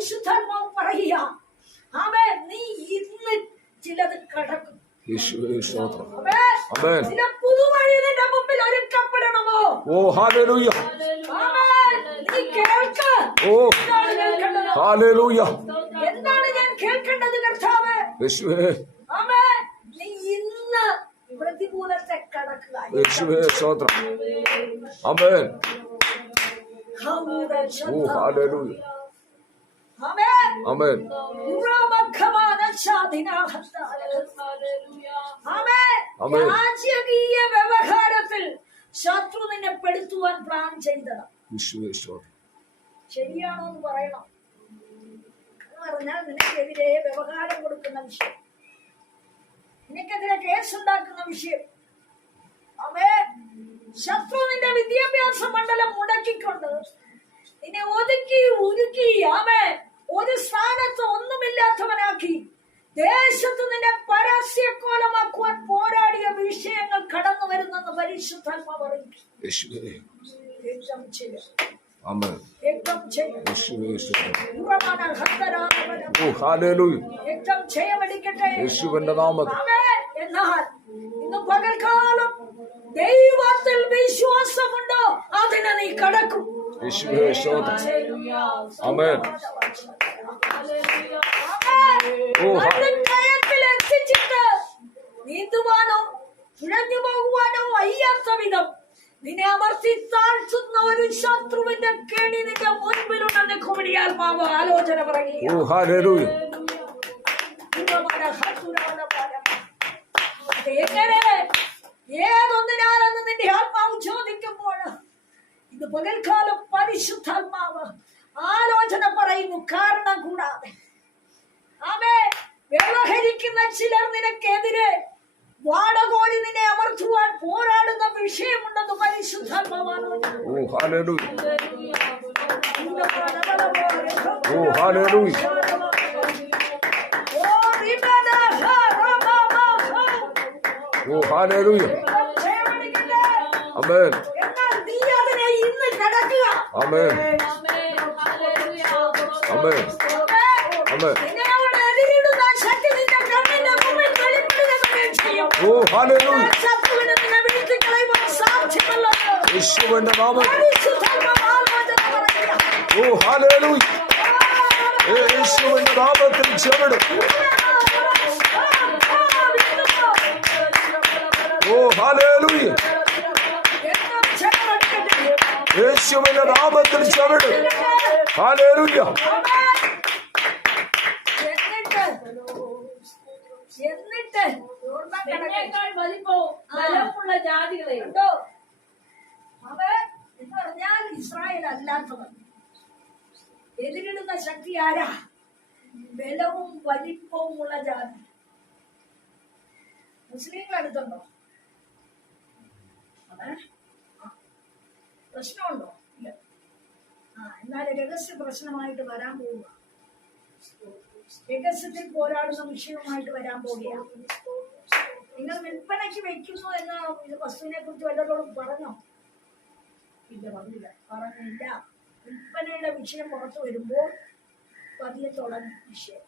പരിശുദ്ധാത്മാവ് പറയുക, ആമേൻ, നീ ഇന്ന് ചിലത് കടക്കും. ചില പുതുവഴി നിന്റെ മുമ്പിൽ ഒരുക്കപ്പെടണമോ? ഓ ഹല്ലേലൂയ. നീ കേൾക്ക്. ഹല്ലേലൂയ. എന്താണ് ഞാൻ കേൾക്കേണ്ടത് കർത്താവേ? യേശുവേ. ആമേൻ. നീ ഇന്ന് പ്രതികൂലത്തെ കടക്കുക. യേശുവേ സ്തോത്രം. ആമേൻ. ഓ ഹല്ലേലൂയ. ആമേൻ. ആമേൻ. ആമേൻ. രാജകീയ വ്യവഹാരത്തിൽ ശത്രു നിന്നെ പെടുത്തുവാൻ പ്ലാൻ ചെയ്തത് ശരിയാണോ എന്ന് പറയണം. എന്ന് പറഞ്ഞാൽ നിനക്കെതിരെ വ്യവഹാരം കൊടുക്കുന്ന വിഷയം, നിനക്കെതിരെ കേസുണ്ടാക്കുന്ന വിഷയം, ആമേൻ, ശത്രു നിന്റെ വിദ്യാഭ്യാസ മണ്ഡലം മുടക്കിക്കൊണ്ട് നിന്നെ ഒതുക്കി ഉരുക്കി, ആമേൻ, ഒരു സ്ഥാനത്ത് ഒന്നുമില്ലാത്തവനാക്കി ദേശത്ത് നിന്നെ പരസ്യക്കോലമാക്കുവാൻ പോരാടിയ വിഷയങ്ങൾ കടന്നു വരുന്നെന്ന് പരിശുദ്ധാത്മാവ് പറയുന്നു. എന്നാൽ ഇന്ന് പകൽക്കാലം ദൈവത്തിൽ വിശ്വാസമുണ്ടോ അതിനെ നീ കടക്കും. നീന്തുവാനോ തുഴഞ്ഞു പോകുവാനോ വയ്യാത്ത വിധം നിന്നെ അമർത്തി താഴ്ത്തുന്ന ഒരു ശത്രുവിന്റെ കെണി നിന്റെ മുൻപിലുണ്ടെന്ന് കുമരിയാത്മാവ് ആലോചന പറയുക. എങ്ങനെ ഏതൊന്നിനാലെന്ന് നിന്റെ ആത്മാവ് ചോദിക്കുമ്പോൾ ഇത് പകൽക്കാലം പരിശുദ്ധാത്മാവ് ആലോചന പറയുന്നു. കാരണം കൂടാതെ ആമേൻ, വ്യവഹരിക്കുന്ന ചിലർ നിനക്കെതിരെ വാടകോടി നിന്നെ അമർത്തുവാൻ പോരാടുന്ന വിഷയമുണ്ടെന്ന് പരിശുദ്ധാത്മാവ് ആലോചന. എന്നാൽ നീ അതിനെ ഇന്ന് കടക്കുക. യേശുവിന്റെ നാമത്തിൽ യേശുവിന്റെ നാമത്തിൽ ചെവിടും. ഓ ഹല്ലേലൂയ. യേശുവിന്റെ നാമത്തിൽ ചെവിടും. ഹല്ലേലൂയ. എന്നിട്ട് ബലമുള്ള ജാതികളെ ഉണ്ടോ അവൻ എന്ന് പറഞ്ഞാൽ ഇസ്രായേൽ അല്ലാത്തവൻ. എതിരിടുന്ന ശക്തി ആരാ? ബലവും വലിപ്പവും ഉള്ള ജാതി. മുസ്ലിങ്ങൾ അടുത്തുണ്ടോ? പ്രശ്നമുണ്ടോ? ഇല്ല. എന്നാൽ രഹസ്യ പ്രശ്നമായിട്ട് വരാൻ പോവുക. രഹസ്യത്തിൽ പോരാടുന്ന വിഷയവുമായിട്ട് വരാൻ പോവുകയാണ്. നിങ്ങൾ വിൽപ്പനയ്ക്ക് വെക്കുന്നു എന്ന വസ്തുവിനെ കുറിച്ച് വല്ലതോടും പറഞ്ഞോ? ഇല്ല, പറഞ്ഞില്ല. വിൽപ്പനയുടെ വിഷയം പുറത്തു വരുമ്പോൾ പതിയെ തുടങ്ങും വിഷയം.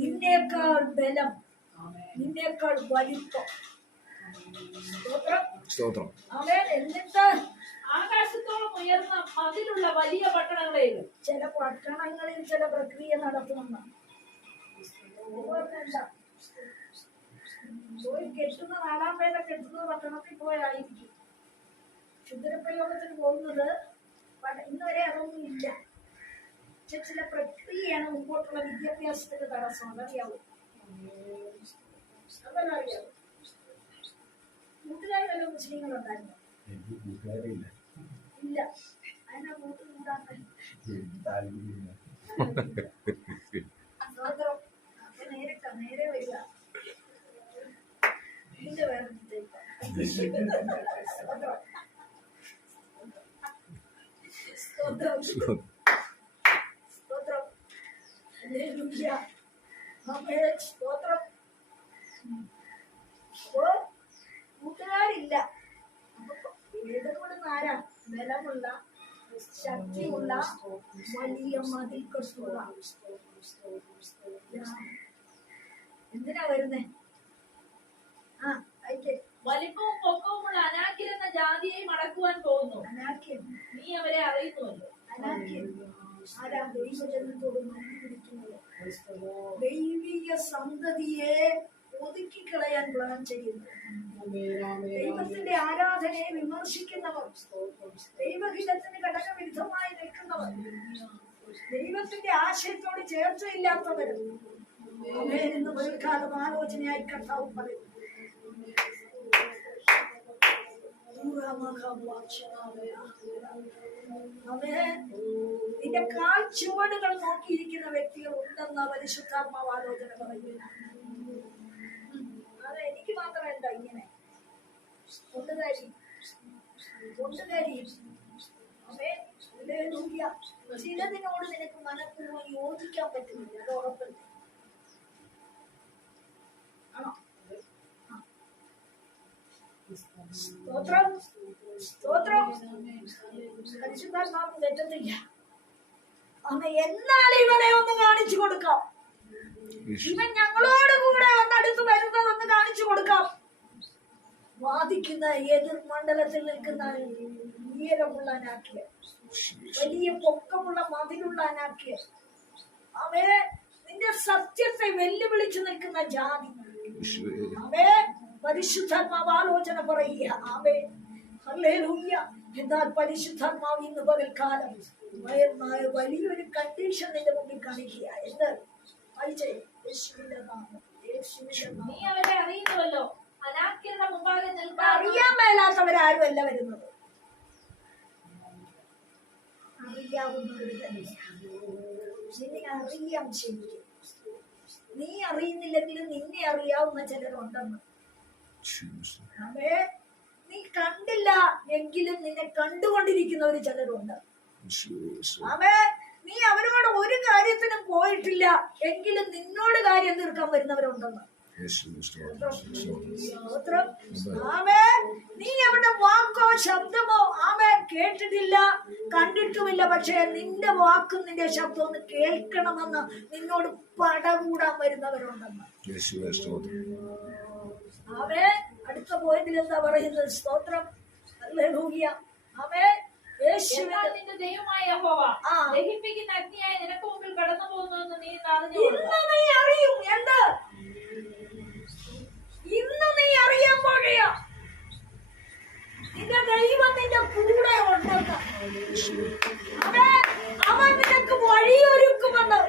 നിന്നേക്കാൾ ബലം, നിന്നേക്കാൾ വലിപ്പം. എന്നിട്ട് ആകാശത്തോളം ഉയർന്ന അതിലുള്ള വലിയ പട്ടണങ്ങളിൽ ചില പട്ടണങ്ങളിൽ ചില പ്രക്രിയ നടത്തുമെന്നാണ്. പോയി കെട്ടുന്ന 4 പേരെ കെട്ടുന്നത് പട്ടണത്തിൽ പോയായിരിക്കും. ക്ഷുദ്രപ്രയോഗത്തിന് പോകുന്നത് ഇന്നുവരെ അതൊന്നും ഇല്ല. പക്ഷെ ചില പ്രക്രിയയാണ് മുമ്പോട്ടുള്ള വിദ്യാഭ്യാസത്തിന്റെ തടസ്സം. അതറിയാവോ? അതറിയാവോ? കൂട്ടുകാർ വല്ല മുസ്ലിങ്ങളുണ്ടായിരുന്നു? ഇല്ല. അതിനാ കൂട്ടുകൂടാത്ത നേരെ വരിക. ഇതിന്റെ വേറെ കൂട്ടുകാർ ഇല്ല. എതിർപ്പെടുന്ന ആരാ? ബലമുള്ള, ശക്തിയുള്ള, വലിയ മതിൽ കെട്ടുള്ള. എന്തിനാ വരുന്നേ? ആ അയക്കേ. വലിപ്പവും പൊക്കവുമുള്ള അനാക്കിലെന്ന ജാതിയെ മടക്കുവാൻ പോകുന്നു. അനാക്യം, നീ അവരെ അറിയുന്നുവല്ലോ. അനാക്യം ആരാ? ദൈവജനത്തോട് നന്ദി പിടിക്കുന്നത്. ദൈവിക സന്തതിയെ ഒതുക്കി കളയാൻ പ്ലാൻ ചെയ്യുന്നു. ദൈവത്തിന്റെ ആരാധനയെ വിമർശിക്കുന്നവർ, ദൈവഹിതത്തിന് ഘടകവിരുദ്ധമായി നിൽക്കുന്നവർ, ദൈവത്തിന്റെ ആശയത്തോട് ചേർച്ചയില്ലാത്തവർ എന്ന് പകൽക്കാലം ആലോചനയായി കർത്താവ് പറയും. നിന്റെ കാൽ ചുവടുകൾ നോക്കിയിരിക്കുന്ന വ്യക്തികൾ ഉണ്ടെന്ന പരിശുദ്ധാത്മാവ് ആലോചന പറയുന്നു. അത് എനിക്ക് മാത്രമല്ല, ഇങ്ങനെ കൊണ്ടുകാരി ചിലതിനോട് നിനക്ക് മനഃപൂർവ്വം യോജിക്കാൻ പറ്റുന്നില്ല. അത് ഉറപ്പല്ല. ആണോ? സ്തോത്രം, സ്തോത്രം. പരിശുദ്ധാത്മാവ് തെറ്റുന്നില്ല. എന്നാൽ ഇവനെ ഒന്ന് കാണിച്ചു കൊടുക്കാം. ഇവൻ ഞങ്ങളോട് കൂടെ വന്നടുത്ത് വരുന്നതൊന്ന് കാണിച്ചു കൊടുക്കാം. വാദിക്കുന്ന എതിർ മണ്ഡലത്തിൽ നിൽക്കുന്ന ഉയരമുള്ള അനാക്കിയ, വലിയ പൊക്കമുള്ള മതിലുള്ള അനാക്കിയ, അവേ നിന്റെ സത്യത്തെ വെല്ലുവിളിച്ചു നിൽക്കുന്ന ജാതി, അവേ പരിശുദ്ധാത്മാവ് ആലോചന പറയുക. Away hallelujah. എന്നാൽ പരിശുദ്ധാത്മാവ് ഇന്ന് പകൽക്കാലം വലിയൊരു കണ്ടീഷൻ നിന്റെ മുമ്പിൽ കാണിക്കുക. എന്ത്? നീ അവരെ അറിയുന്നുവല്ലോ. അനാക്യരുടെ മുമ്പാകെ നിൽക്കാൻ അറിയാൻ മേലാത്തവരാരുമല്ല വരുന്നത്. അറിയാവുന്നവര് തന്നെ. നിന്നെ അറിയാം ശരിക്കും. നീ അറിയുന്നില്ലെങ്കിലും നിന്നെ അറിയാവുന്ന ചിലരുണ്ടെന്ന്. അവേ നീ കണ്ടില്ല എങ്കിലും നിന്നെ കണ്ടുകൊണ്ടിരിക്കുന്നവര് ചിലരുണ്ട്. അവേ നീ അവരോട് ഒരു കാര്യത്തിനും പോയിട്ടില്ല എങ്കിലും നിന്നോട് കാര്യം തീർക്കാൻ വരുന്നവരുണ്ടെന്ന്. നീ അവരുടെ വാക്കോ ശബ്ദമോ കേട്ടിട്ടില്ല, കണ്ടിട്ടുമില്ല. പക്ഷെ നിന്റെ വാക്കും നിന്റെ ശബ്ദവും ഒന്ന് കേൾക്കണമെന്ന് നിന്നോട് പടകൂടാൻ വരുന്നവരുണ്ടെന്ന്. അടുത്ത പോയിന്റിൽ എന്താ പറയുന്നത്? സ്തോത്രം, ഹല്ലേലൂയ. നിന്റെ ദൈവമായ യഹോവ ദഹിപ്പിക്കുന്ന അഗ്നിയായി നിനക്ക് മുമ്പിൽ കടന്നു പോകുന്നുവെന്ന് നീ അറിഞ്ഞു. ഇന്ന് നീ അറിയും. എന്ത്? ഇന്ന് നീ അറിയാൻ പോകയാ. നിന്റെ ദൈവം നിന്റെ കൂടെ ഉണ്ടെന്ന്. അവൻ നിനക്ക് വഴിയൊരുക്കുമെന്ന്.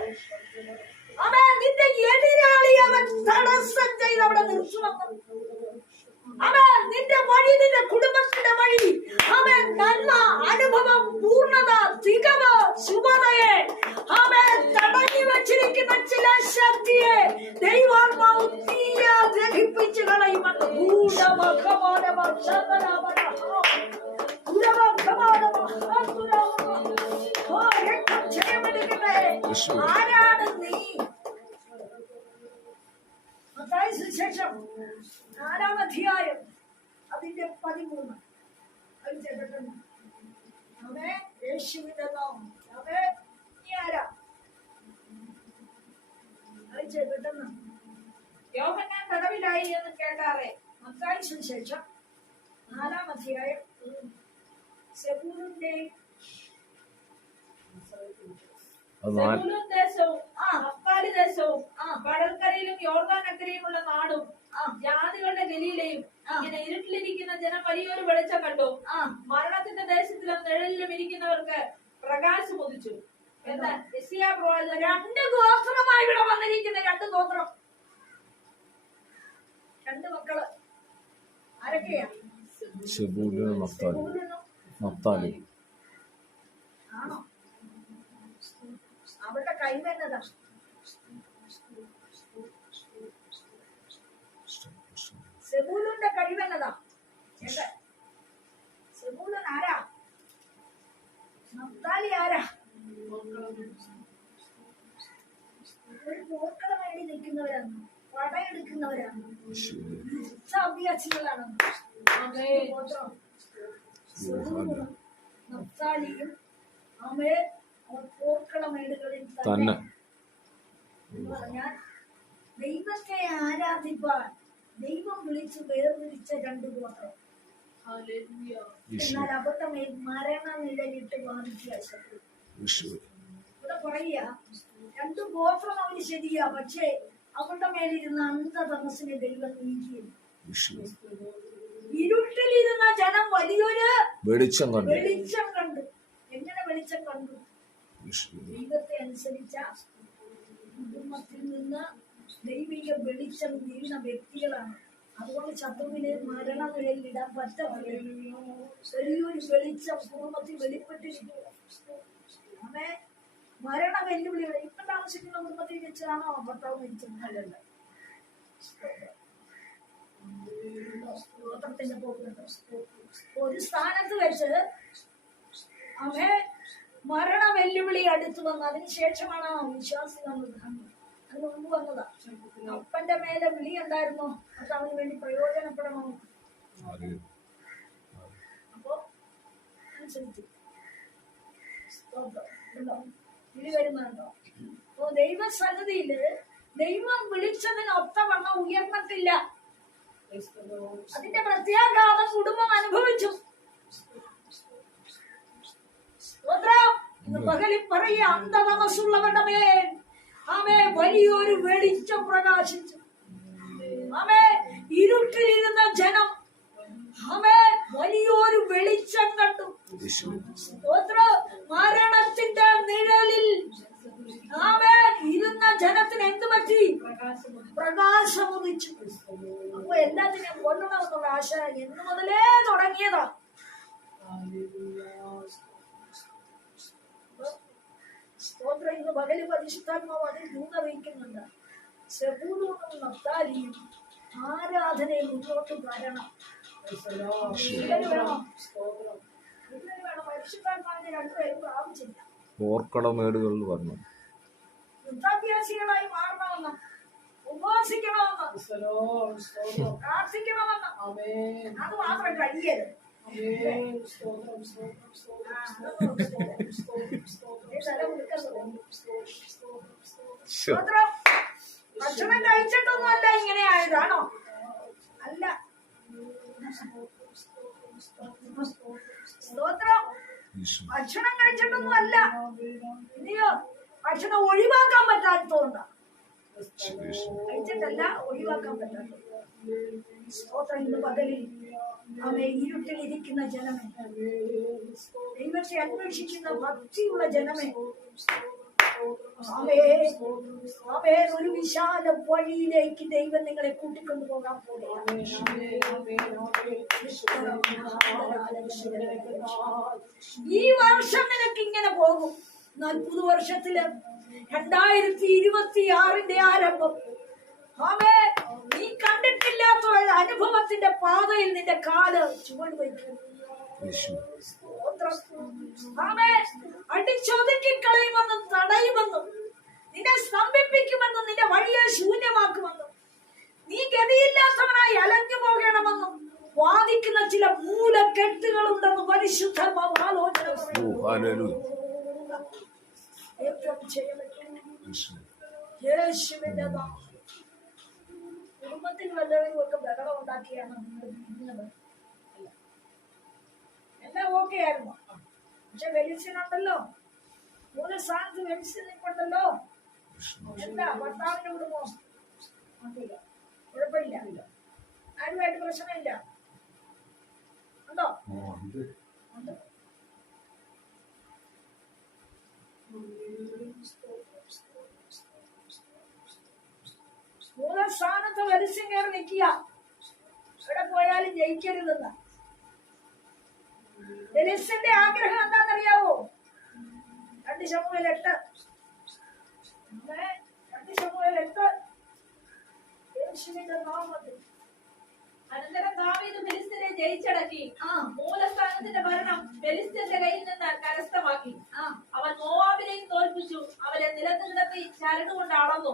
നിന്റെ എതിരാളി അവൻ തടസ്സം ചെയ്ത് അവിടെ നിർത്തുമെന്ന്. നിന്റെ വഴി, നിന്റെ കുടുംബത്തിന്റെ വഴി, നന്മ, അനുഭവം, പൂർണ്ണത, തികവ്, ശുഭതയെ തടഞ്ഞു വച്ചിരിക്കുന്ന ചില ശക്തിയെ ദൈവാത്മാവ് തീരെ ദഹിപ്പിച്ചു കളയുമെന്ന്. ആരാണ് നീ? മത്തായി സുവിശേഷം 4-ാം അധ്യായം അതിന്റെ 13. യേശുവിന്റെ നാമം. നീ ആരാ? പെട്ടെന്ന്. യോഹന്നാൻ തടവിലായി എന്ന് കേട്ടാറേ. മത്തായി സുവിശേഷം 4-ാം അധ്യായം സെബൂലൂന്റെ ദേശവും അഫ്ഗാനി ദേശവും കടൽക്കരയിലും യോർദാനക്കരയുമുള്ള നാടും ജാതികളുടെ ഗലീലയും ഇങ്ങനെ ഇരുട്ടിലിരിക്കുന്ന ജനം വലിയൊരു വെളിച്ചം കണ്ടു. മരണത്തിന്റെ ദേശത്തിലും നിഴലിലും ഇരിക്കുന്നവർക്ക് പ്രകാശം ഉദിച്ചു. എന്താ? യെശയ്യാ പ്രവാചകൻ 2 ഗോത്രമായി ഇവിടെ വന്നിരിക്കുന്ന 2 ഗോത്രം, 2 മക്കള് ആരൊക്കെയാ? നഫ്താലി. ആണോ? അവരുടെ കൈവന്നതാ. സെബൂലൂന്റെ കഴിവെന്നതാ. സെബൂലൂൻ ആരാ? നഫ്താലി ആരാ? ഒരു പോർക്കള വേണ്ടി നിൽക്കുന്നവരാണ്. പടയെടുക്കുന്നവരാണ്, യേശുവേ. യുദ്ധാഭ്യാസികളാണ്. ആമേൻ. സ്തോത്രം. ഓ ഹാലേ- നഫ്താലിയും ആമേ അവർ പോർക്കളമേടുകളിൽ തന്നെ തന്നെ എന്ന് പറഞ്ഞാൽ ദൈവത്തെ ആരാധിപ്പാൻ ദൈവം വിളിച്ചു വേർതിരിച്ച രണ്ട് ഗോത്രം. ഹല്ലേലൂയ. യേശുവേ. എന്നാൽ അവരുടെ മേൽ മരണനിഴലിട്ട് ബാധിക്കുക ശത്രു. യേശുവേ. ഇവിടെ പറയുക രണ്ടു ഗോത്രം അവന് ശരിയാ, പക്ഷേ അവരുടെ മേലിരുന്ന അന്ധതമസിനെ ദൈവം നീക്കിയിരുന്നു. യേശുവേ. ഇരുട്ടിലിരുന്ന ജനം വലിയൊരു വെളിച്ചം കണ്ടു. വെളിച്ചം കണ്ടു. എങ്ങനെ വെളിച്ചം കണ്ടു? യേശുവേ. ദൈവത്തെ അനുസരിച്ച കുടുംബത്തിൽ നിന്ന് ദൈവിക വെളിച്ചം വീണ വ്യക്തികളാണ്. അതുകൊണ്ട് ശത്രുവിനെ മരണനിലയിൽ ഇടാൻ പറ്റില്ല. വലിയൊരു വെളിച്ചം കുടുംബത്തിൽ വെളിപ്പെട്ടിരിക്കുക. അമ്മേ മരണ വെല്ലുവിളികൾ ഇപ്പൊ താമസിക്കുന്ന കുടുംബത്തിൽ വെച്ചാണോ ഭർത്താവ് മരിച്ചതല്ല. സ്തോത്രത്തിന്റെ പോകുന്നുണ്ട്. ഒരു സ്ഥാനത്ത് വെച്ച് അമ്മേ മരണ വെല്ലുവിളി അടുത്തു വന്നു. അതിനുശേഷമാണ് വിശ്വാസി വന്നത്. അതിന് മുമ്പ് വന്നതാ. അപ്പന്റെ മേലെ വിളി ഉണ്ടായിരുന്നോ? അത് അവന് വേണ്ടി പ്രയോജനപ്പെടണോ? ഹാലേ. അപ്പോ അനുസരിച്ചു വിളി വരുന്നുണ്ടോ? അപ്പോ ദൈവസന്നിധിയില് ദൈവം വിളിച്ചതിന് ഒത്തവണ്ണം ഉയർന്നിട്ടില്ല. അതിന്റെ പ്രത്യാഘാതം കുടുംബം അനുഭവിച്ചു. സ്തോത്രം. ഇന്ന് പകലിൽ പറയുക അന്ധതമസ്സുള്ളവരുടെ മേൽ ആമേ വലിയൊരു വെളിച്ചം പ്രകാശിച്ചു. ആമേ ഇരുട്ടിലിരുന്ന ജനം ആമേ വലിയൊരു വെളിച്ചം കണ്ടു. യേശുവേ. സ്തോത്രം. മരണത്തിന്റെ നിഴലിൽ ആമേ ഇരുന്ന ജനത്തിന് എന്ത് പറ്റി? പ്രകാശം ഉദിച്ചു. അപ്പൊ എല്ലാത്തിനെയും കൊല്ലണമെന്നുള്ള ആശ എന്ന് മുതലേ തുടങ്ങിയതാ. സ്തോത്രം. ഇന്ന് പകല് പരിശുദ്ധാത്മാവ് അതിൽ ദൂതറിയിക്കുന്നുണ്ട്. സെബൂലൂനും നഫ്താലിയും ആരാധനയെ മുന്നോട്ട് വരണം. ഇവര് വേണം. ഇവര് വേണം. പരിശുദ്ധാത്മാവിനെ രണ്ടുപേരും പ്രാപിച്ചില്ല. പോർക്കളമേടുകളിൽ വന്നു. യുദ്ധാഭ്യാസികളായി മാറണമെന്ന്, ഉപവാസിക്കണമെന്ന്, പ്രാർത്ഥിക്കണമെന്ന്. അത് മാത്രം കഴിയരുത്. സ്തോത്രം. ഭക്ഷണം കഴിച്ചിട്ടൊന്നും അല്ല ഇങ്ങനെ ആയതാണോ? അല്ല. സ്തോത്രം. ഭക്ഷണം കഴിച്ചിട്ടൊന്നും അല്ല. ഇനിയോ ഭക്ഷണം ഒഴിവാക്കാൻ പറ്റാത്തതുകൊണ്ടാ. കഴിച്ചിട്ടല്ല, ഒഴിവാക്കാൻ പറ്റാത്തത്. സ്തോത്രം. ഇന്ന് പകലിൽ അവയെ ഇരുട്ടിലിരിക്കുന്ന ജനമേ, ദൈവത്തെ അന്വേഷിക്കുന്ന ഭക്തിയുള്ള ജനമേ, അവയെ ഒരു വിശാല വഴിയിലേക്ക് ദൈവം നിങ്ങളെ കൂട്ടിക്കൊണ്ടു പോകാൻ പോകുകയാണ്. ഈ വർഷം നിനക്ക് ഇങ്ങനെ പോകും. 40 വർഷത്തില് 2026 ആരംഭം. ആമേ നീ കണ്ടിട്ടില്ലാത്ത ഒരു അനുഭവത്തിന്റെ പാതയിൽ നിന്റെ കാല് ചുവട് വയ്ക്കും. ആമേ അടിച്ചൊതുക്കി കളയുമെന്നും തടയുമെന്നും നിന്നെ സ്തംഭിപ്പിക്കുമെന്നും നിന്റെ വഴിയെ ശൂന്യമാക്കുമെന്നും നീ ഗതിയില്ലാത്തവനായി അലഞ്ഞു പോകണമെന്നും വാദിക്കുന്ന ചില മൂലക്കെട്ടുകളുണ്ടെന്ന് പരിശുദ്ധമാലോചന യേശുവിന്റെ നാമം. കുടുംബത്തിൽ വല്ലവരും ഒക്കെ ബഹളം ഉണ്ടാക്കിയാണ് നിങ്ങൾ ഇരിക്കുന്നത്. എല്ലാം ഓക്കെ ആയിരുന്നു. പക്ഷെ വെലിസിനുണ്ടല്ലോ, 3 സ്ഥാനത്ത് വെലിസിൽ നിൽപ്പുണ്ടല്ലോ. എന്താ ഭർത്താവിന്റെ കുടുംബം? കുഴപ്പമില്ല, ആരുമായിട്ട് പ്രശ്നമില്ല. ഉണ്ടോ? ഉണ്ട്. മൂന്നാം സ്ഥാനത്ത് വെലിസിൻ കയറി നിൽക്കുക. എവിടെ പോയാലും ജയിക്കരുതെന്ന്. വെലിസിന്റെ ആഗ്രഹം എന്താണെന്നറിയാവോ? 2 ശമൂവേൽ 8. 2 ശമൂവേൽ 8 യേശുവിന്റെ നാമത്തിൽ അനന്തരം ദാവീദ് ഫെലിസ്ത്യരെ ജയിച്ചടക്കി മൂലസ്ഥാനത്തിന്റെ ഭരണം ഫെലിസ്ത്യന്റെ കയ്യിൽ നിന്ന് കരസ്ഥമാക്കി. അവൻ മോവാബിനെയും തോൽപ്പിച്ചു. അവരെ നിലത്ത് കിടത്തി ചരടുകൊണ്ട് അളന്നു.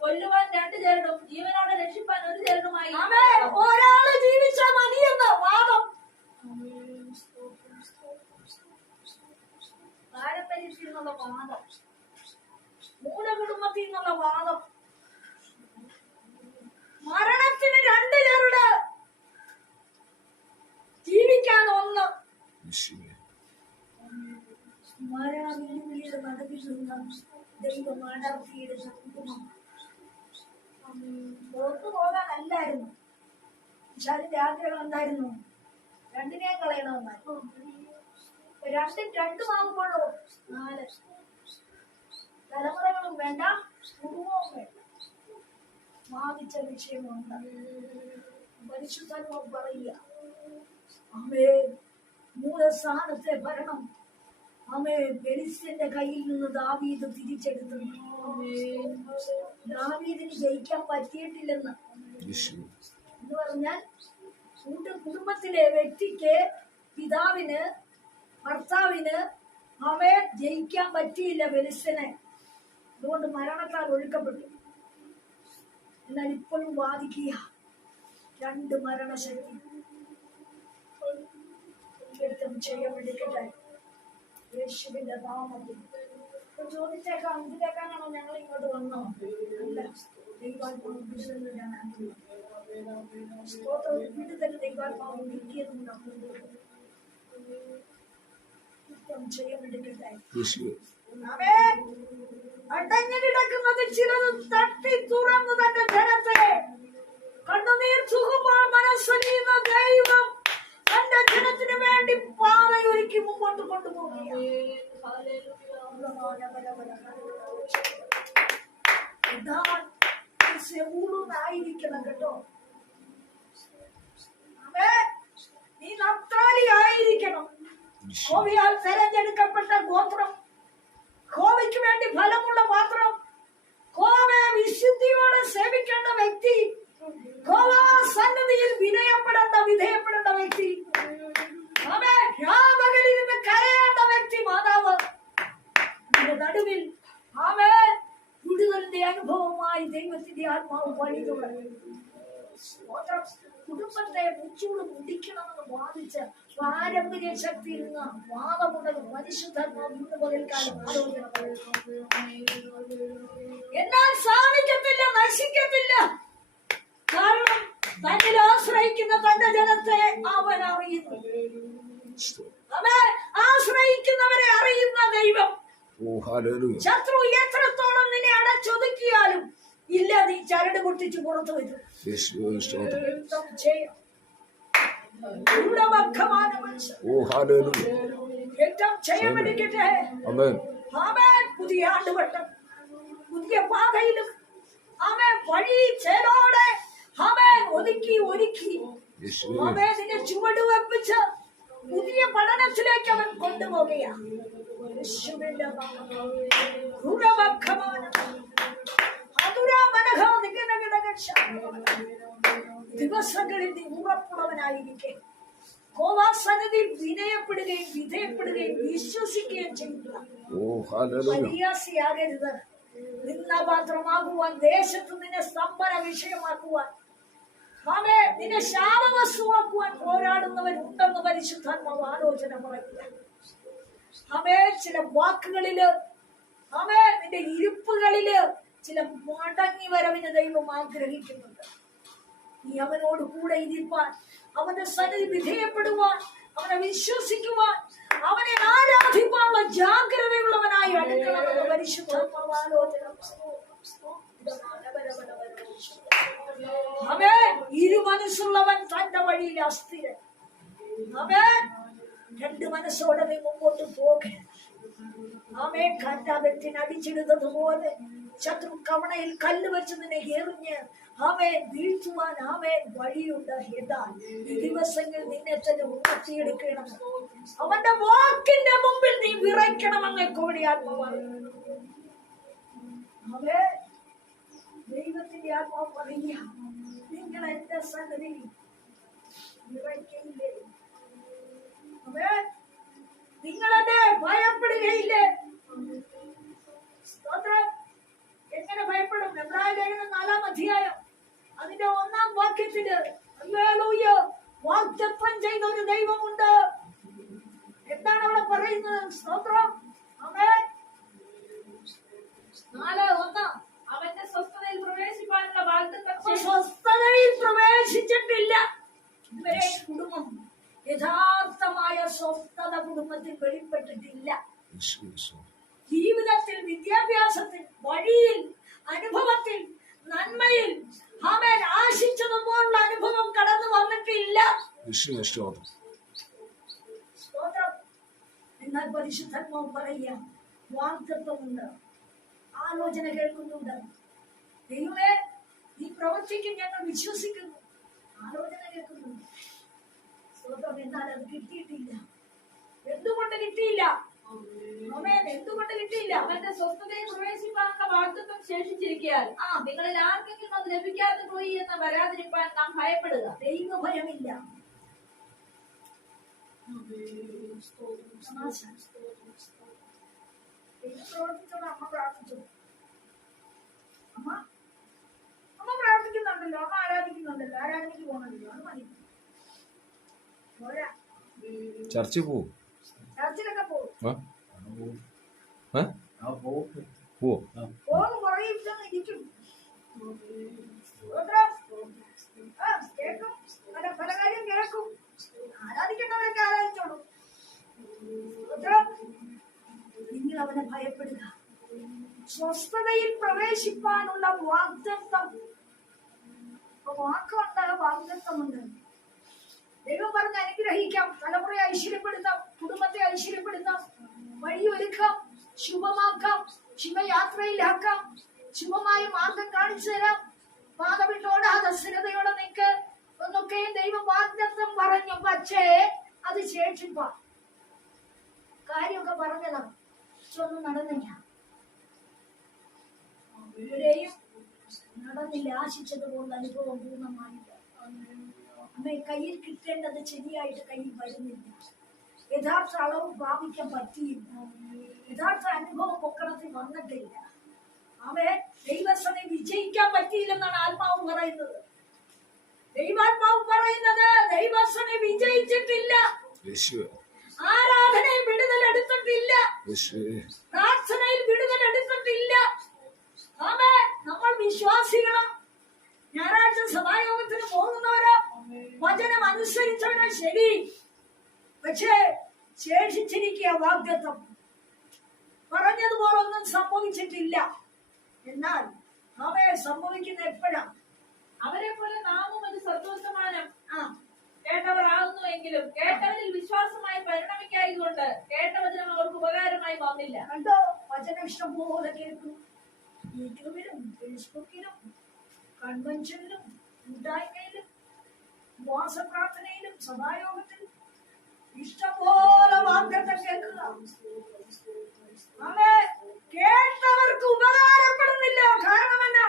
കൊല്ലുവാൻ 2 ചരടും ജീവനോടെ രക്ഷിപ്പാൻ 1 ചരടുമായി. ഒരാള് ജീവിച്ചാൽ മതിയെന്ന് വാദം. പാരമ്പര്യത്തിൽ നിന്നുള്ള വാദം, മൂലകുടുംബത്തിൽ നിന്നുള്ള വാദം, മരണത്തിന് 2 ചരട്, ജീവിക്കാൻ 1. മരണവിളിയുടെ നടുവിൽ നിന്ന് ദൈവം അടർത്തിയെടുത്ത കുടുംബം പുറത്തു പോകാനല്ലായിരുന്നു. പക്ഷെ അതിന്റെ ആഗ്രഹം എന്തായിരുന്നു? 2 കളയണമെന്നായിരുന്നു. 2 ആകുമ്പോഴോ 4 തലമുറകളും വേണ്ട, കുടുംബവും വേണ്ട. വാദിച്ച വിഷയമുണ്ട്. പരിശുദ്ധനോ പറയുക, അമ്മേ മൂലസ്ഥാനത്തെ ഭരണം അമ്മേ ഫെലിസ്ത്യന്റെ കയ്യിൽ നിന്ന് ദാവീദ് തിരിച്ചെടുത്തു. ദാവീദിന് ജയിക്കാൻ പറ്റിയിട്ടില്ലെന്ന് എന്ന് പറഞ്ഞാൽ കുടുംബത്തിലെ വ്യക്തിക്ക്, പിതാവിന്, ഭർത്താവിന് അവയെ ജയിക്കാൻ പറ്റിയില്ല ഫെലിസ്ത്യനെ. അതുകൊണ്ട് മരണത്താൽ ഒഴുക്കപ്പെട്ടു. എന്നാൽ ഇപ്പോഴും വാദിക്കുക 2 മരണശക്തി ചെയ്യപ്പെട്ടിരിക്കട്ടെ യേശുവിന്റെ നാമത്തിൽ. ചോദിച്ചേക്കാം, ഇതിലേക്കാണോ ഞങ്ങൾ ഇങ്ങോട്ട് വന്നോ? അല്ല, ദൈവാത്മാവ് വിടുതൽ ദൈവാത്മാവ് ഒരുക്കിയതുണ്ടാകും. ചെയ്യപ്പെട്ടിരിക്കട്ടെ. അടഞ്ഞു കിടക്കുന്നത് ചിലത് തട്ടി തുറന്നു തന്റെ ജനത്തെ കണ്ണുനീർ സുഖമാ മനസ്സലിയുന്ന ദൈവം തന്റെ ജനത്തിന് വേണ്ടി പാതയൊരുക്കി മുമ്പോട്ട് കൊണ്ടുപോവുകയാണ്. കേട്ടോ, നീ നഫ്താലി ആയിരിക്കണം. കോവിയാൽ തെരഞ്ഞെടുക്കപ്പെട്ട ഗോത്രം, കോവയ്ക്ക് വേണ്ടി ഫലമുള്ള പാത്രം, കോവയെ വിശുദ്ധിയോടെ സേവിക്കേണ്ട വ്യക്തി, കോവാ സന്നദ്ധിയിൽ വിധേയപ്പെടേണ്ട വ്യക്തി, രാപകലിരുന്ന് കരയേണ്ട വ്യക്തി, മാതാവ് നടുവിൽ വിടുതലിന്റെ അനുഭവമായി ദൈവത്തിന്റെ ആത്മാവ് പണി തുടങ്ങി. കുടുംബത്തെ മുച്ചൂട് മുടിക്കണമെന്ന് വാദിച്ച് പാരമ്പര്യ ശക്തിയിൽ നിന്ന് വാദമുണ്ടത് പരിശുദ്ധാത്മാവ് ഇന്ന് പകൽക്കാലം ആലോചന. എന്നാൽ സാധിക്കത്തില്ല, നശിക്കത്തില്ല. കാരണം തന്നിൽ ആശ്രയിക്കുന്ന തന്റെ ജനത്തെ അവൻ അറിയുന്നു. അവൻ ആശ്രയിക്കുന്നവരെ അറിയുന്ന ദൈവം. ശത്രു എത്രത്തോളം നിന്നെ അടച്ചൊതുക്കിയാലും ഇല്ല, നീ ചരട് പൊട്ടിച്ചു പുറത്തു വരും. പുതിയ ആണ്ടുവട്ടം, പുതിയ പാതയിലും അവൻ വഴി ചേലോടെ അവൻ ഒരുക്കി നിന്നെ ചുവട് വെപ്പിച്ച് പുതിയ പഠനത്തിലേക്ക് അവൻ കൊണ്ടുപോകുകയാണ്. ദിവസങ്ങളിൽ നീ ഉറപ്പുള്ളവനായിരിക്കെ കോവാസനത്തിൽ വിനയപ്പെടുകയും വിധേയപ്പെടുകയും വിശ്വസിക്കുകയും ചെയ്യുക. പരിയാസിയാകരുത്. നിന്നപാത്രമാകുവാൻ, ദേശത്ത് നിന്നെ സ്തംഭന വിഷയമാക്കുവാൻ, നിന്നെ ശാപവസ്തുവാക്കുവാൻ പോരാടുന്നവരുണ്ടെന്ന് പരിശുദ്ധാത്മാവ് ആലോചന പറയുക. ചില വാക്കുകളില്, നിന്റെ ഇരിപ്പുകളില് ചില മടങ്ങി വരവിന് ദൈവം ആഗ്രഹിക്കുന്നുണ്ട്. നീ അവനോട് കൂടെ ഇരിപ്പാൻ, അവന്റെ സന്നിധി വിധേയപ്പെടുവാൻ, അവനെ വിശ്വസിക്കുവാൻ, അവനെ ആരാധിക്കാനുള്ള ജാഗ്രതയുള്ളവനായി അടുക്കണമെന്ന് പരിശുദ്ധാത്മാവ് ആലോചന. ഇരുമനസ്സുള്ളവൻ തന്റെ വഴിയിൽ അസ്ഥിരൻ. 2 മനസ്സോടെ നീ മുമ്പോട്ട് പോകരുത്. കന്നാപത്തിന് അടിച്ചിടുന്നതുപോലെ ശത്രു കവണയിൽ കല്ല് വെച്ച് നിന്നെ എറിഞ്ഞ് വീഴ്ത്തുവാൻ വഴിയുണ്ട്. എന്നാൽ ഈ ദിവസങ്ങൾ നിന്നെ തന്നെ ഉയർത്തിയെടുക്കണം. അവന്റെ വാക്കിന്റെ മുമ്പിൽ നീ വിറയ്ക്കണമെന്ന് കോടിയാത്മാവ്. ദൈവത്തിന്റെ ആത്മാവ് പറയുക, നിങ്ങൾ എന്റെ സന്നിധിയിൽ വിറയ്ക്കയില്ലേ? ആമേൻ. നിങ്ങളെന്നെ ഭയപ്പെടുകയില്ലേ? സ്തോത്രം. എങ്ങനെ ഭയപ്പെടും? എബ്രായ ലേഖനം 4-ാം അധ്യായം അതിന്റെ 1-ാം വാക്യത്തില് ഹല്ലേലൂയ വാഗ്ദത്തം ചെയ്ത ഒരു ദൈവമുണ്ട്. എന്താണ് അവിടെ പറയുന്നത്? സ്തോത്രം. ആമേൻ. 4:1 അവന്റെ സ്വസ്ഥതയിൽ പ്രവേശിപ്പാനുള്ള വാഗ്ദത്തം സ്വസ്ഥതയിൽ പ്രവേശിച്ചിട്ടില്ല ഇതുവരെ. കുടുംബം യഥാർത്ഥമായ സ്വസ്ഥത കുടുംബത്തിൽ വെളിപ്പെട്ടിട്ടില്ല. ജീവിതത്തിൽ, വിദ്യാഭ്യാസത്തിൽ, വഴിയിൽ, അനുഭവത്തിൽ, നന്മയിൽ അവൻ ആശിച്ചതുപോലുള്ള അനുഭവം കടന്നു വന്നിട്ടില്ല. സ്തോത്രം. എന്നാൽ പരിശുദ്ധാത്മാവ് പറയാം, വാഗ്ദത്തമുണ്ട്, ആലോചന കേൾക്കുന്നുണ്ട്. ദൈവമേ, ഈ പ്രവൃത്തിക്ക് ഞങ്ങൾ വിശ്വസിക്കുന്നു, ആലോചന കേൾക്കുന്നുണ്ട്. സ്തോത്രം. എന്നാൽ അത് കിട്ടിയിട്ടില്ല. എന്തുകൊണ്ട് കിട്ടിയില്ല? ആമേൻ. എന്തുകൊണ്ട് കിട്ടിയില്ല? അവന്റെ സ്വസ്ഥതയിൽ പ്രവേശിപ്പാനുള്ള വാഗ്ദത്തം ശേഷിച്ചിരിക്കാൻ നിങ്ങളിൽ ആർക്കെങ്കിലും അത് ലഭിക്കാതെ പോയി എന്ന് വരാതിരിക്കാൻ നാം ഭയപ്പെടുക. ദൈവഭയമില്ല. പ്രവർത്തിച്ചോട് അമ്മ പ്രാർത്ഥിച്ചു. അമ്മ പ്രാർത്ഥിക്കുന്നുണ്ടല്ലോ, അമ്മ ആരാധിക്കുന്നുണ്ടല്ലോ, ആരാധനയ്ക്ക് പോകണല്ലോ, അത് മതി. പോരാ. ചർച്ചിൽ പോവും. ചർച്ചിലൊക്കെ പോകും. പോവോ? പോകും, പുറകെ ഇരിക്കും. കേൾക്കും, പല കാര്യം കേൾക്കും. ആരാധിക്കേണ്ടവരൊക്കെ ആരാധിച്ചോളൂ. നിങ്ങൾ അവനെ ഭയപ്പെടുക. സ്വസ്ഥതയിൽ പ്രവേശിപ്പാനുള്ള വാഗ്ദത്തം. വാക്കുണ്ട്, വാഗ്ദത്തമുണ്ട്. ദൈവം പറഞ്ഞ് അനുഗ്രഹിക്കാം, തലമുറയെ ഐശ്വര്യപ്പെടുത്താം, കുടുംബത്തെ ഐശ്വര്യപ്പെടുത്താം, വഴിയൊരുക്കാം, ശുഭമാക്കാം, ശുഭയാത്രയിലാക്കാം, ശുഭമായ മാർഗം കാണിച്ചു തരാം. പാത വിട്ടോടാതെ സ്ഥിരതയോടെ നിൽക്ക് എന്നൊക്കെയും ദൈവം വാഗ്ദത്തം പറഞ്ഞു. പക്ഷേ അത് ശേഷിപ്പാ കാര്യമൊക്കെ പറഞ്ഞതാണ്, ഒന്നും നടന്നില്ല. ഇവിടെയും നടന്നില്ല. ആശിച്ചതുപോലെ അനുഭവം പൂർണ്ണമായില്ല. അമ്മ കയ്യിൽ കിട്ടേണ്ടത് ശരിയായിട്ട് കയ്യിൽ വരുന്നില്ല. യഥാർത്ഥ അളവ് പ്രാപിക്കാൻ പറ്റിയില്ല. യഥാർത്ഥ അനുഭവം പൊക്കണത്തിൽ വന്നിട്ടില്ല. അവയെ ദൈവസനെ വിജയിക്കാൻ പറ്റിയില്ലെന്നാണ് ആത്മാവ് പറയുന്നത്. ദൈവാത്മാവ് പറയുന്നത് ദൈവസനെ വിജയിച്ചിട്ടില്ല. ആരാധനയിൽ വിടുതലെടുത്തിട്ടില്ല. പ്രാർത്ഥനയിൽ വിടുതലെടുത്തിട്ടില്ല. ആമേൻ. നമ്മൾ വിശ്വാസികളും ഞായറാഴ്ച സഭായോഗത്തിന് പോകുന്നവരോ വചനം അനുസരിച്ചവനോ ശരി. പക്ഷേ ശേഷിച്ചിരിക്കുക വാഗ്ദത്തം. പറഞ്ഞതുപോലൊന്നും സംഭവിച്ചിട്ടില്ല. എന്നാൽ അവയെ സംഭവിക്കുന്ന എപ്പോഴാണ്? അവരെ പോലെ നാമും ഒരു സദ്വർത്തമാനം കേട്ടവർ ആകുന്നുവെങ്കിലും കേട്ടവരിൽ വിശ്വാസമായി പരിണമിക്കായതുകൊണ്ട് കേട്ട വചനം അവർക്ക് ഉപകാരമായി വന്നില്ല. കണ്ടോ? വചനം ഇഷ്ടംപോലെ കേൾക്കും. യൂട്യൂബിലും ഫേസ്ബുക്കിലും കൺവെൻഷനിലും കൂട്ടായ്മയിലും ഉപവാസപ്രാർത്ഥനയിലും സഭായോഗത്തിലും ഇഷ്ടംപോലെ വാഗ്ദത്തം കേൾക്കുക. അവ കേട്ടവർക്ക് ഉപകാരപ്പെടുന്നില്ല. കാരണം എന്നാ?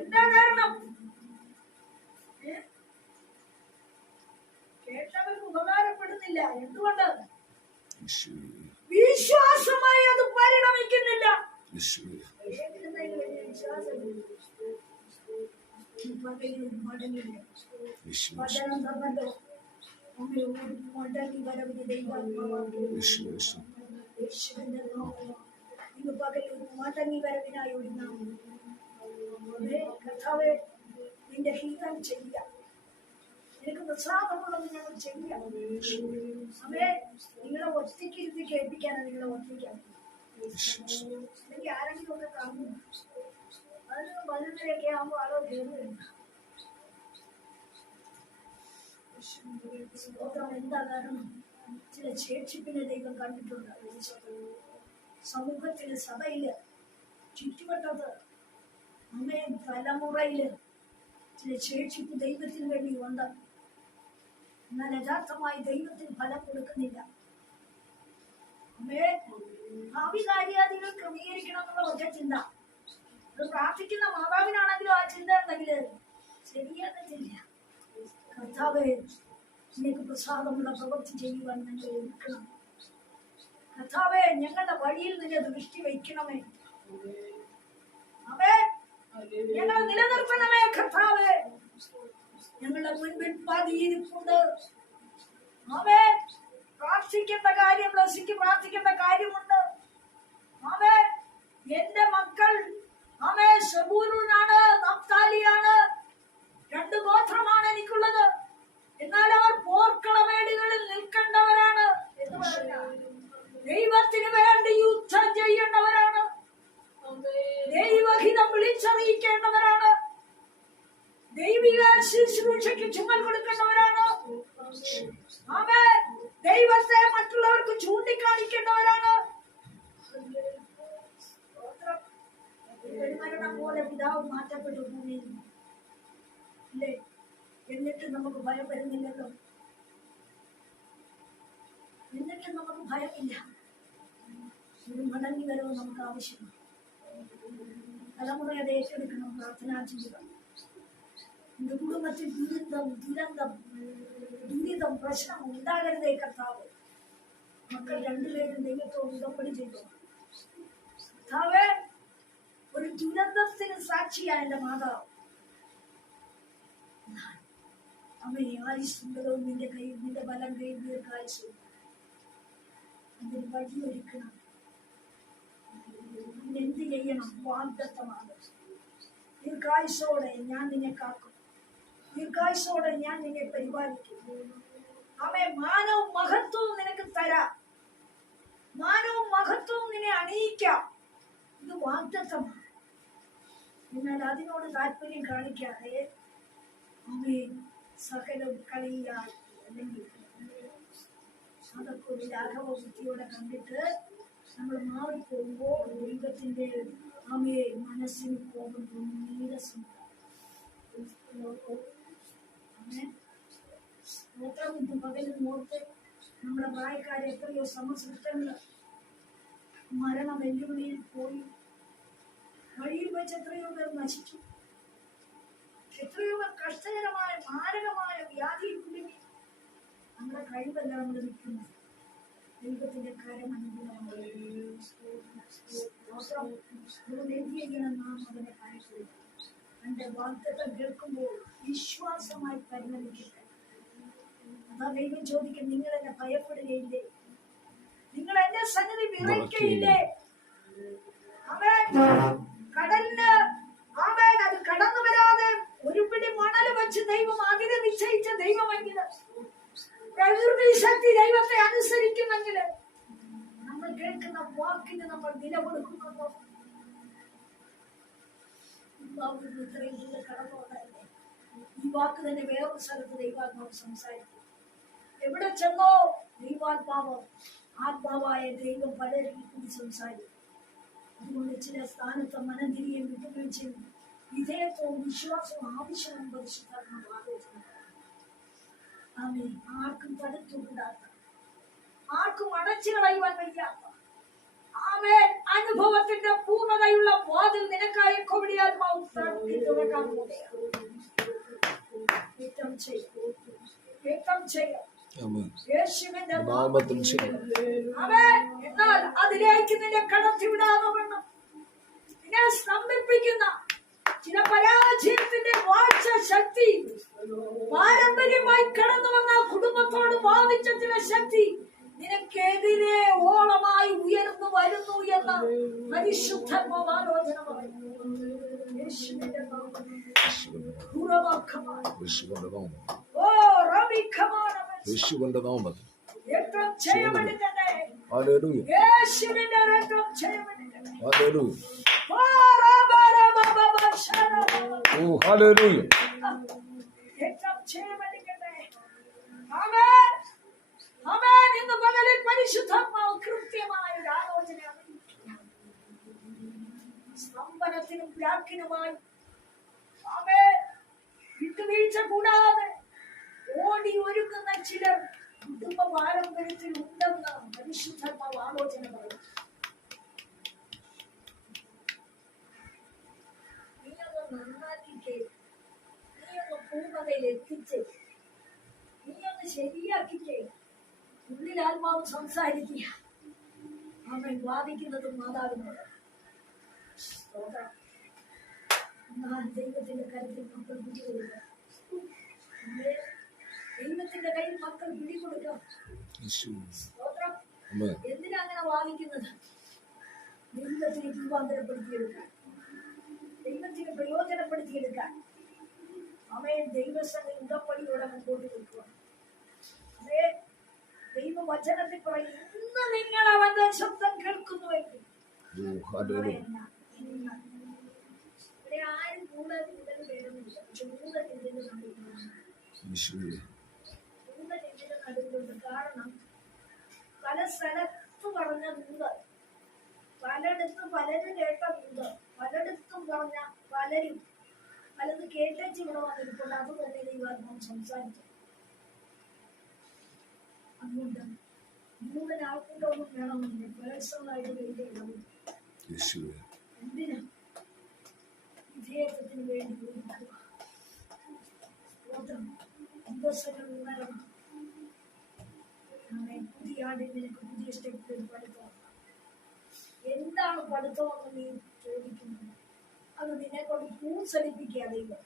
എന്താ കാരണം? കേട്ടവർക്ക് ഉപകാരപ്പെടുന്നില്ല. എന്തുകൊണ്ട്? വിശ്വാസമായി അത് പരിണമിക്കുന്നില്ല. വചനം തന്നല്ലോ, മടങ്ങി വരവിന് യേശുവിന്റെ നാമം ഇന്ന് പകലിൽ മടങ്ങി വരവിനായി ഒരുങ്ങാം. കർത്താവേ, നിന്റെ ഹിതം ചെയ്യാം. നിനക്ക് പ്രസാദമുള്ളത് ഞങ്ങൾ ചെയ്യാം. അവയെ നിങ്ങളെ ഒറ്റയ്ക്ക് ഇരുത്തി കേൾപ്പിക്കാനാണ്. നിങ്ങളെ ഒറ്റയ്ക്കാണ്. എനിക്ക് ആരെങ്കിലും ഒക്കെ കാണുന്നു. അതിന് 11:30 ആകുമ്പോൾ ആളോ കയറുകയില്ല. എന്താ കാരണം? ചില ശേഷിപ്പിനെ ദൈവം കണ്ടിട്ടുണ്ട്. സമൂഹത്തില്, സഭയില്, ചുറ്റുവട്ടത്ത്, അമ്മയെ തലമുറയില് ചില ശേഷിപ്പ് ദൈവത്തിന് വേണ്ടി ഉണ്ട്. എന്നാൽ യഥാർത്ഥമായി ദൈവത്തിന് ഫലം കൊടുക്കുന്നില്ല. അമ്മയെ ഭാവി കാര്യാദികൾ ക്രമീകരിക്കണം എന്നുള്ള ഒറ്റ ചിന്ത. അത് പ്രാർത്ഥിക്കുന്ന മാതാവിനാണെങ്കിലും ആ ചിന്ത ഉണ്ടെങ്കിൽ ശരിയാകത്തില്ല. കർത്താവേ, നിനക്ക് പ്രസാദമുള്ള പ്രവൃത്തി ചെയ്യുവാൻ ഞങ്ങൾ ഒരുക്കണം. കർത്താവേ, ഞങ്ങളുടെ വഴിയിൽ നിന്നെ ദൃഷ്ടി വയ്ക്കണമേ. അവേ, ഞങ്ങൾ നിലനിർത്തണമേ. കർത്താവേ, ഞങ്ങളുടെ മുൻപിൽ പതിയിരിപ്പുണ്ട്. അവേ, പ്രാർത്ഥിക്കേണ്ട കാര്യം, ബ്ലസ്സിക്ക് പ്രാർത്ഥിക്കേണ്ട കാര്യമുണ്ട്. അവേ, എന്റെ മക്കൾ അവേ ശബൂലൂനാണ്, നഫ്താലിയാണ്, 2 ഗോത്രമാണ് എനിക്കുള്ളത്. എന്നാൽ അവർ പോർക്കളമേടുകളിൽ നിൽക്കേണ്ടവരാണ് എന്ന് പറഞ്ഞാൽ ദൈവത്തിന് വേണ്ടി യുദ്ധം ചെയ്യേണ്ടവരാണ്. ദൈവഹിതം വിളിച്ചറിയിക്കേണ്ടവരാണ്. ദൈവിക ശുശ്രൂഷയ്ക്ക് ചുമൽ കൊടുക്കേണ്ടവരാണ്. അവേ, ദൈവത്തെ മറ്റുള്ളവർക്ക് ചൂണ്ടിക്കാണിക്കേണ്ടവരാണ്. മരണം പോലെ പിതാവ് മാറ്റപ്പെട്ടു ഭൂമിയിൽ ഇല്ലേ? എന്നിട്ട് നമുക്ക് ഭയം വരുന്നില്ലല്ലോ. എന്നിട്ട് നമുക്ക് ഭയമില്ല. ഒരു മടങ്ങി വരവ് നമുക്ക് ആവശ്യമാണ്. തലമുറ അത് ഏറ്റെടുക്കണം. പ്രാർത്ഥനാ ജീവിതം. എന്റെ കുടുംബത്തിൽ ദുരിതം പ്രശ്നം ഉണ്ടാകരുതേ കർത്താവ്. മക്കൾ 2 പേരും ദൈവത്തോട് ഉടമ്പടി ചെയ്തു. കർത്താവേ, ഒരു ദുരന്തത്തിന് സാക്ഷിയായ എന്റെ മാതാവ് അമ്മേ, ആയുസ്സുണ്ടതും നിന്റെ കയ്യിൽ, നിന്റെ ബലം കയ്യിൽ ദീർഘായുസ്സും. അതിന് വഴിയൊരുക്കണം. എന്ത് ചെയ്യണം? വാഗ്ദത്തമാണ്. ദീർഘായുസ്സോടെ ഞാൻ നിന്നെ കാക്കും. ദീർഘായുസ്സോടെ ഞാൻ നിന്നെ പരിപാലിക്കും. അമ്മേ, മാനവും മഹത്വവും നിനക്ക് തരാം. മാനവും മഹത്വവും നിന്നെ അണിയിക്കാം. ഇത് വാഗ്ദത്തമാണ്. എന്നാൽ അതിനോട് താല്പര്യം കാണിക്കാതെ അമ്മേ സകലം കളിയായി, അല്ലെങ്കിൽ അതൊക്കെ ഒരു ലാഘവ ബുദ്ധിയോടെ കണ്ടിട്ട് നമ്മൾ മാറിപ്പോകുമ്പോൾ ദൈവത്തിന്റെ അമ്മയെ മനസ്സിന് കോപം നീരസം. ഇന്ന് പകലും ഓർത്ത് നമ്മുടെ പ്രായക്കാരെ എത്രയോ സമസൃഷ്ടങ്ങൾ മരണ വെല്ലുവിളിയിൽ പോയി. വഴിയിൽ വെച്ച് എത്രയോ പേർ നശിച്ചു. എത്രയോ പേർ കഷ്ടകരമായ മാരകമായ വ്യാധിയിൽ കുടുങ്ങി. നമ്മുടെ കഴിവല്ല നമ്മൾ നിൽക്കുന്നത്. ദൈവത്തിന്റെ കരം അനുകൂലമാണ്. എന്ത് ചെയ്യണം? നാം അവനെ ഭയപ്പെടുക. എന്റെ വാഗ്ദത്തം കേൾക്കുമ്പോൾ വിശ്വാസമായി പരിണമിക്കട്ടെ. അതാ ദൈവം ചോദിക്കും, നിങ്ങൾ എന്നെ ഭയപ്പെടുകയില്ലേ? നിങ്ങൾ എന്റെ സന്നിധി വിറയ്ക്കയില്ലേ? കടലിന് അത് കടന്നു വരാതെ ഒരു പിടി മണൽ വെച്ച് ദൈവം അതിനെ നിശ്ചയിച്ച ദൈവമെങ്കില്, പ്രകൃതി ശക്തി ദൈവത്തെ അനുസരിക്കുമെങ്കില് നമ്മൾ കേൾക്കുന്ന വാക്കിന് നമ്മൾ വില കൊടുക്കുന്നുണ്ടോ? ഇത്രയും ദൂരം കടന്നുകൊണ്ടല്ലേ ഈ വാക്ക് തന്നെ വേറൊരു സ്ഥലത്ത് ദൈവാത്മാവ് സംസാരിക്കും. എവിടെ ചെന്നോ ആത്മാവായ ദൈവം പലരിൽ കൂടി സംസാരിക്കും. അതുകൊണ്ട് ചില സ്ഥാനത്ത് മനംതിരിയും വിട്ടുവീഴ്ചയും വിധേയത്വവും വിശ്വാസവും ആവശ്യവും പരിശുദ്ധാത്മാവ് ആലോചന. ആർക്കും തടുത്തുകൂടാത്ത, ആർക്കും അടച്ചു കളയുവാൻ വയ്യാത്ത അനുഭവത്തിന്റെ പൂർണ്ണതയുള്ള വാതിൽ നിനക്കായി കോവിഡിയാത്മാവ് തുറക്കാൻ പോവുകയാണ്. എന്നാൽ അതിലേക്ക് നിന്നെ കടത്തിവിടാതെ വേണം. നിന്നെ സ്തംഭിപ്പിക്കുന്ന ചില പരാജയത്തിന്റെ വാഴ്ച ശക്തി, പാരമ്പര്യമായി കടന്നു വന്ന കുടുംബത്തോട് വാദിച്ച ചില ശക്തി നിനക്കെതിരെ ഓളമായി ഉയർന്നു വരുന്നു എന്ന് പരിശുദ്ധാത്മാവ് ആലോചന പറയുന്നു. പരിശുദ്ധാത്മാവ് കൃത്യമായ ഒരു ആലോചന സ്തംഭനത്തിനും പ്രാക്കിനുമായി വിട്ടുവീഴ്ച കൂടാതെ ഓടി ഒരുങ്ങുന്ന ചിലർ കുടുംബ പാരമ്പര്യത്തിൽ ഉണ്ടെന്ന് പരിശുദ്ധാത്മാവ് ആലോചന പറയും. നീയൊന്ന് നന്നാക്കിക്കേ, നീയൊന്ന് പൂർണ്ണതയിൽ എത്തിച്ച് ശരിയാക്കിക്കേ. ഉള്ളിൽ ആത്മാവ് സംസാരിക്കുക. അവൻ വാദിക്കുന്നതും മാതാവിനോട്. സ്തോത്രം. എന്നാൽ ദൈവത്തിന്റെ കരുത്തിൽ മക്കൾ പിടികൊടുക്കുക. ദൈവത്തിന്റെ കയ്യിൽ മക്കൾ പിടികൊടുക്കുക. സ്തോത്രം. എന്തിനാ അങ്ങനെ വാദിക്കുന്നത്? ദൈവത്തിന് രൂപാന്തരപ്പെടുത്തിയെടുക്കാൻ, ദൈവത്തിന് പ്രയോജനപ്പെടുത്തിയെടുക്കാൻ. അവൻ ദൈവസംഘം ഉടപ്പടിയോടെ മുമ്പോട്ട് കൊടുക്കുക. അതേ ദൈവവചനത്തിൽ പറയും, ഇന്ന് നിങ്ങൾ അവന്റെ ശബ്ദം കേൾക്കുന്നുവെങ്കിൽ. ഇന്ന് ഇവിടെ ആരും കൂടുതൽ പേരൊന്നുമില്ല. കൂടുതൽ ഇതിന്റെ നടുവിലുണ്ട്. കാരണം പല സ്ഥലത്ത് പറഞ്ഞ നീന്ത്, പലയിടത്തും പലരും കേട്ട നീന്ത്, പലയിടത്തും പറഞ്ഞ പലരും പലത് കേട്ടേച്ച് ഇവിടെ വന്നിരിക്കുന്നത്. അത് തന്നെ ദൈവാത്മാവ് സംസാരിച്ചു. അതുകൊണ്ട് മൂന്ന് ആൾക്കൂട്ടമൊന്നും വേണമെന്നില്ല. പേഴ്സണലായിട്ട് വേണ്ടിയുള്ളത് എന്തിനാ? വിധേയത്വത്തിന് വേണ്ടി കൊടുക്കുക. ദിവസങ്ങൾ ഉണരണം. പുതിയ ആണ്ടിൽ നിനക്ക് പുതിയ സ്റ്റെപ്പിൽ പഠിത്തം. എന്താണ് പഠിത്തമെന്ന് നീ ചോദിക്കുന്നത്? അത് നിന്നെ കൊണ്ട് കൂസലിപ്പിക്കുക ദൈവം.